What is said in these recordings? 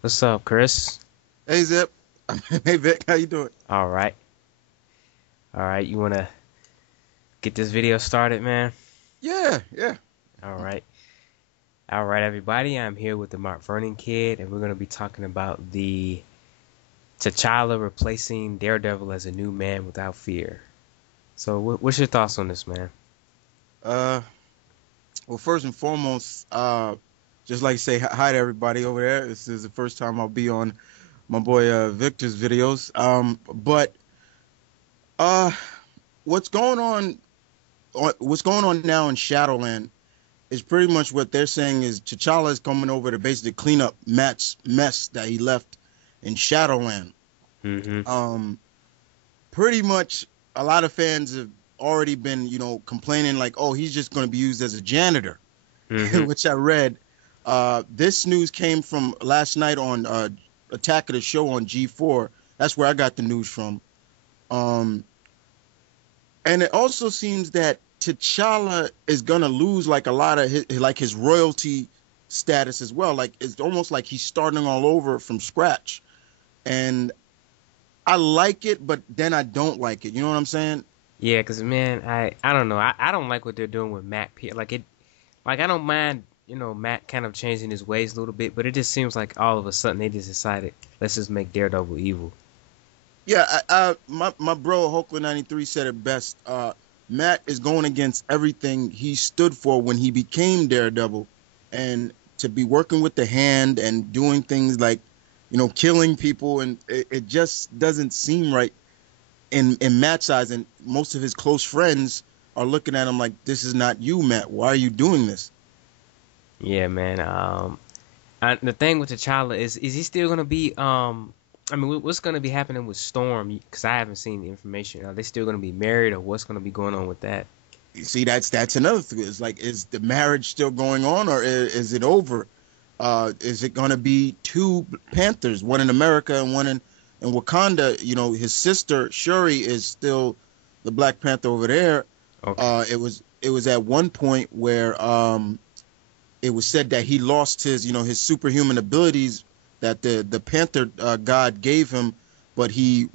What's up, Chris? Hey Zip. Hey Vic, how you doing? All right. All right. You want to get this video started, man? Yeah, yeah. All right. All right, everybody. I'm here with the Mark Vernon kid, and we're going to be talking about the T'Challa replacing Daredevil as a new man without fear. So, what's your thoughts on this, man? Uh, well, first and foremost, just like to say hi to everybody over there. This is the first time I'll be on my boy Victor's videos. But uh, what's going what's going on now in Shadowland is pretty much what they're saying is T'Challa is coming over to basically clean up Matt's mess that he left in Shadowland. Mm-hmm. Um, Pretty much a lot of fans have already been, complaining like, oh, he's just going to be used as a janitor, Mm-hmm. which I read. This news came from last night on Attack of the Show on G4. That's where I got the news from. Um, and it also seems that T'Challa is going to lose like a lot of his royalty status as well. Like it's almost like he's starting all over from scratch. And I like it, but then I don't like it. You know what I'm saying? Yeah, 'cause man, I don't know. I don't like what they're doing with Matt. Like I don't mind, Matt kind of changing his ways a little bit, but it just seems like all of a sudden they just decided let's just make Daredevil evil. Yeah, my bro Hulkler 93 said it best. Matt is going against everything he stood for when he became Daredevil, and to be working with the hand and doing things like, killing people, and it just doesn't seem right in Matt's eyes. And most of his close friends are looking at him like, "This is not you, Matt. Why are you doing this?" Yeah, man. The thing with T'Challa is he still gonna be I mean, what's gonna be happening with Storm? Because I haven't seen the information. Are they still gonna be married, or what's gonna be going on with that? You see, that's another thing. It's like, is the marriage still going on, or is it over? Is it going to be two Panthers, one in America and one in Wakanda? His sister Shuri is still the Black Panther over there. Okay. It was at one point where it was said that he lost his superhuman abilities that the Panther god gave him, but he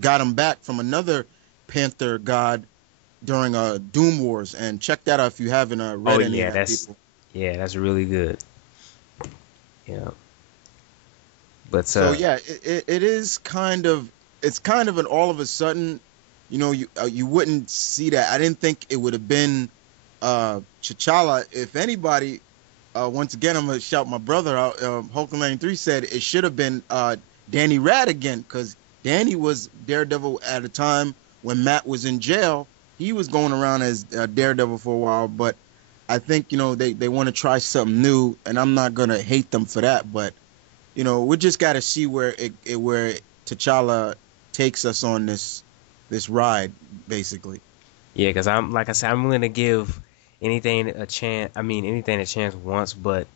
got him back from another Panther god during Doom Wars. And check that out if you haven't Oh read any of yeah, that, people. that's really good. Yeah, but So yeah, it is kind of, it's kind of an all of a sudden, you wouldn't see that. I didn't think it would have been T'Challa. If anybody, once again, I'm gonna shout my brother out. Hulk 93 said it should have been Danny Rad again, because Danny was Daredevil at a time when Matt was in jail. He was going around as Daredevil for a while, but I think they want to try something new, and I'm not gonna hate them for that. But we just got to see where T'Challa takes us on this ride, basically. yeah, because I'm like I said, I'm willing to give anything a chance. I mean, anything a chance once, but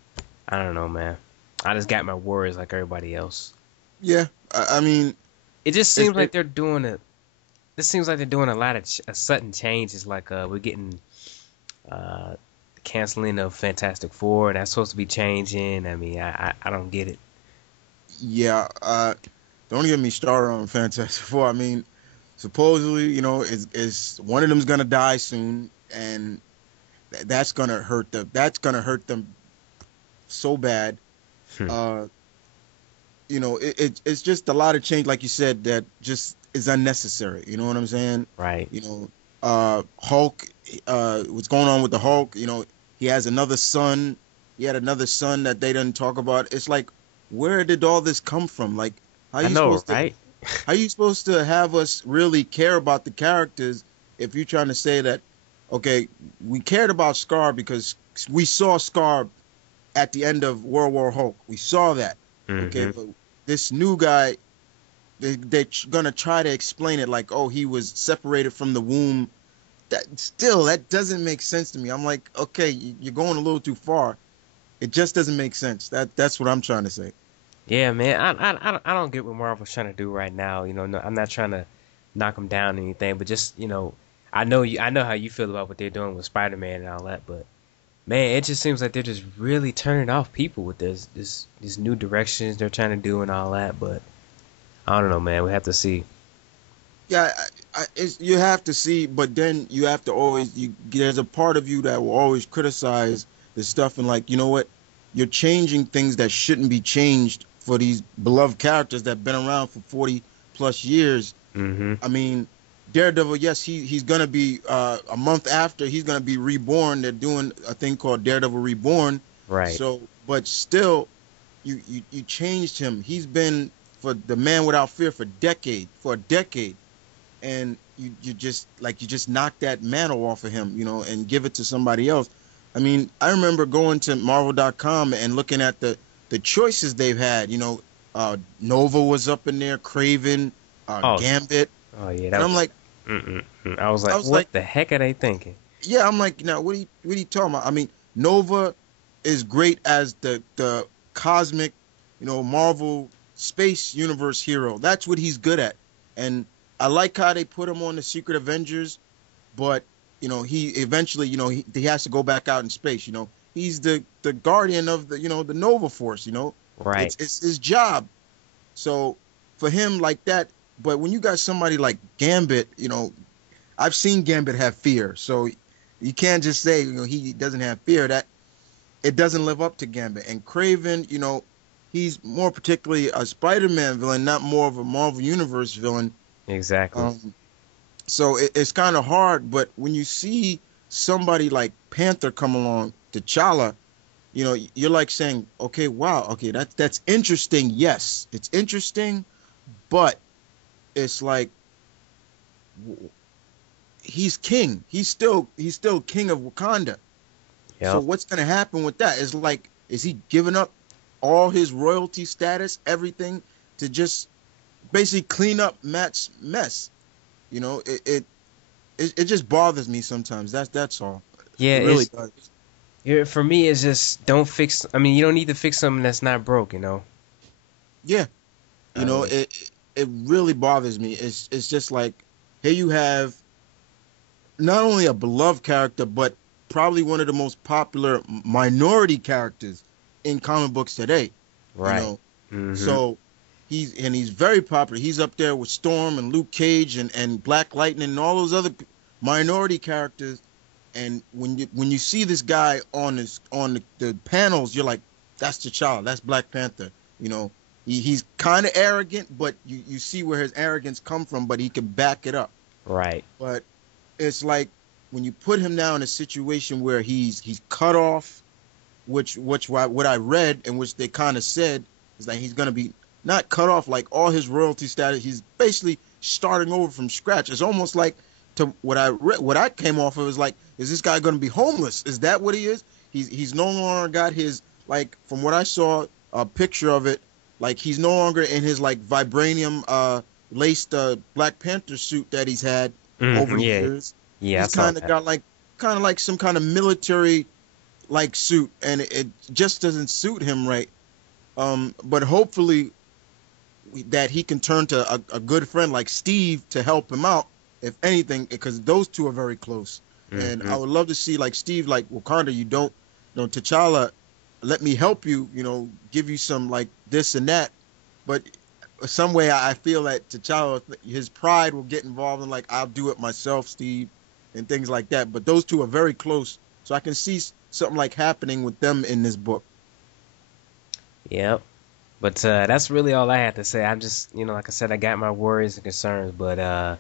I don't know, man. I just got my worries like everybody else. Yeah, I mean, It just it, seems like it they're doing a. This seems like they're doing a lot of sudden changes. Like we're getting uh canceling of Fantastic Four, and that's supposed to be changing. I mean, I don't get it. yeah. Don't get me started on Fantastic Four. I mean, supposedly, is one of them's gonna die soon, and that's gonna hurt them. That's gonna hurt them so bad. Hmm. Uh, it's just a lot of change, like you said, that just is unnecessary. You know what I'm saying? Right. Hulk, what's going on with the Hulk? He has another son. He had another son that they didn't talk about. It's like, where did all this come from? Like, how I you know, supposed to right? how you supposed to have us really care about the characters if you're trying to say that, okay, we cared about Scar because we saw Scar at the end of World War Hulk. We saw that. Okay, Hmm. but this new guy, they're gonna try to explain it like, oh, he was separated from the womb that doesn't make sense to me. I'm like, okay, you're going a little too far. It just doesn't make sense. That's what I'm trying to say. Yeah, man. I don't get what Marvel's trying to do right now. You know, no, I'm not trying to knock them down or anything, but just I know how you feel about what they're doing with Spider-Man and all that, but man, it just seems like they're just really turning off people with these new directions they're trying to do and all that. But I don't know, man. We have to see. Yeah, you have to see, but then you have to always there's a part of you that will always criticize the stuff and like, you know what? You're changing things that shouldn't be changed for these beloved characters that have been around for 40 plus years. Hmm. I mean, Daredevil, yes, he's gonna be a month after he's gonna be reborn. They're doing a thing called Daredevil Reborn. Right. So, but still, you changed him. He's been for the Man Without Fear for a decade, and you just knock that mantle off of him, and give it to somebody else. I mean, I remember going to Marvel.com and looking at the choices they've had. Nova was up in there, Craven, Oh, Gambit, oh yeah. and That. I'm like, I was I like, was like, what the heck are they thinking? yeah, I'm like, now what are you talking about? I mean, Nova is great as the cosmic, Marvel space universe hero. That's what he's good at, and I like how they put him on the Secret Avengers, but he eventually, he has to go back out in space. He's the guardian of the Nova Force. Right. It's his job. So for him like that, but when you got somebody like Gambit, I've seen Gambit have fear, so you can't just say he doesn't have fear. That it doesn't live up to Gambit. And Craven, he's more particularly a Spider-Man villain, not more of a Marvel Universe villain. Exactly. Um, so it's kind of hard. But when you see somebody like Panther come along, T'Challa, you're like saying, okay, wow, okay, that's interesting. Yes, it's interesting, but it's like he's king. He's still king of Wakanda. So Yep. what's gonna happen with that? Is like, is he giving up all his royalty status, everything, to just basically clean up Matt's mess? It just bothers me sometimes. That's all. Yeah. It really does. For me, it's just don't fix. I mean, you don't need to fix something that's not broke. Yeah, I mean, it really bothers me. It's just like, here you have not only a beloved character, but probably one of the most popular minority characters in comic books today. You right. know, Hmm. so he's very popular. He's up there with Storm and Luke Cage and Black Lightning and all those other minority characters. And when you see this guy on the panels, you're like, that's T'Challa, that's Black Panther. You know, he's kind of arrogant, but you see where his arrogance come from, but he can back it up. Right. But it's like when you put him now in a situation where he's cut off, which what I read and which they kind of said is that he's gonna be not cut off like all his royalty status. He's basically starting over from scratch. It's almost like to what I read, what I came off of is like, is this guy gonna be homeless? Is that what he is? He's no longer got his, like, from what I saw a picture of it, like he's no longer in his like vibranium laced Black Panther suit that he's had over the Yeah. years. Yeah. I He's saw kind of that. got like some kind of military like suit, and it just doesn't suit him right. But hopefully that he can turn to a good friend like Steve to help him out, if anything, because those two are very close. And Hmm. I would love to see like Steve, like, Wakanda, T'Challa, let me help you, give you some like this and that. But some way I feel that T'Challa, his pride will get involved in like, I'll do it myself, Steve, and things like that. But those two are very close, so I can see something like happening with them in this book. Yep. But that's really all I had to say. I'm just, like I said, I got my worries and concerns, but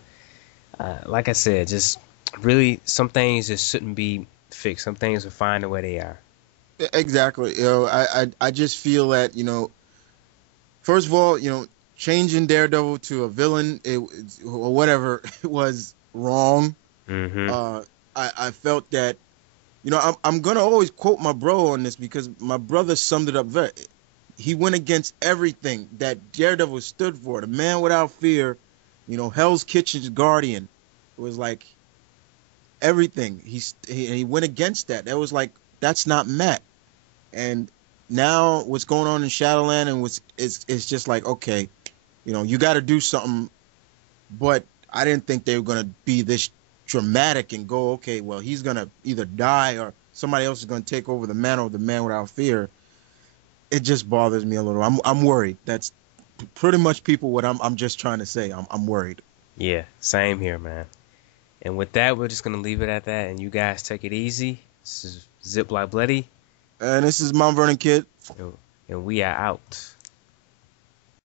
like I said, just really some things just shouldn't be fixed. Some things are fine the way they are. Exactly. I just feel that, first of all, changing Daredevil to a villain, or whatever, it was wrong. Hmm. Uh, I felt that, I'm gonna always quote my bro on this because my brother summed it up very. He went against everything that Daredevil stood for. The Man Without Fear, Hell's Kitchen's guardian. It was like everything. He went against that. That was like that's not Matt. And now what's going on in Shadowland and what's it's just like okay, you got to do something. But I didn't think they were gonna be this dramatic and go okay. Well, he's gonna either die or somebody else is gonna take over the mantle of the Man Without Fear. It just bothers me a little. I'm worried. That's pretty much people what I'm just trying to say. I'm worried. Yeah, same here, man. And with that, we're just gonna leave it at that, and you guys take it easy. This is Zip Like Bloody, And this is Mount Vernon Kid. and we are out.